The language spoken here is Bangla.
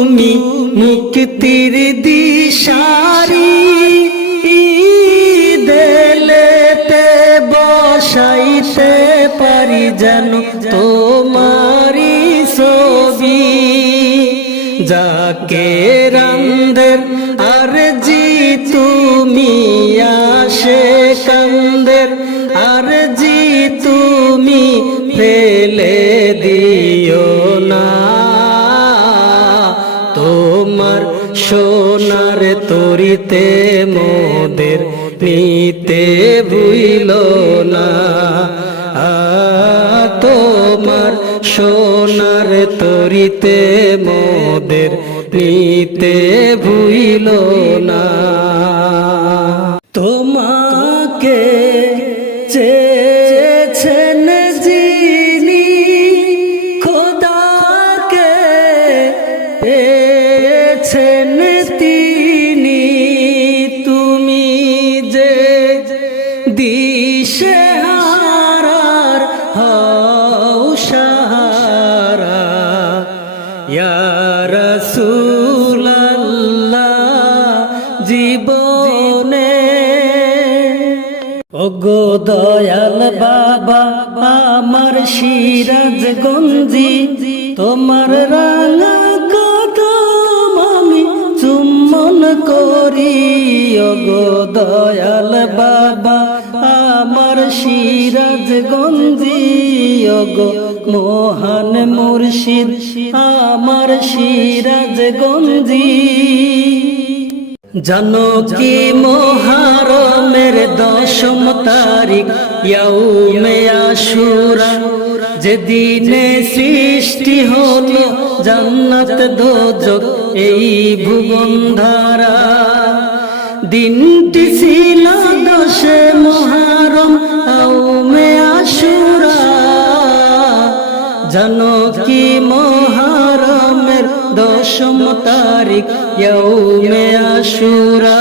তুমি মুক্তির দিশারি দেলেতে বসাইতে পারি যেন তোমারি ছবি। যাকে রান্ধের আর জি তুমি আসে কান্দের আর জি তুমি ফেলে দিও সোনার তরিতে মোদের নিতে ভুইল না। তোমার সোনার তরিতে মোদের নিতে ভুইল না। তোমাকে চেয়েছেন দিশে হারার হও সাহারা? ইয়া রাসূলাল্লাহ, জীবনে দয়াল বাবা, আমার সিরাজ গঞ্জি, তোমার রাঙা কদম আমি চুম্বন করি। ওগো দয়াল বাবা আমার সিরাজ গঞ্জি ওগো মোহন মুর্শিদ, আমার সিরাজ গঞ্জি জানো কি মোহারমের দশম তারিখ, ইয়াউমে আশুরা। যেদিনে সৃষ্টি হলো জান্নাত দোজক, এই ভুবন ধারা। দিনটি ছিল দশে জানো কি মহারমের দশম তারিখ ইয়ৌমে আশুরা।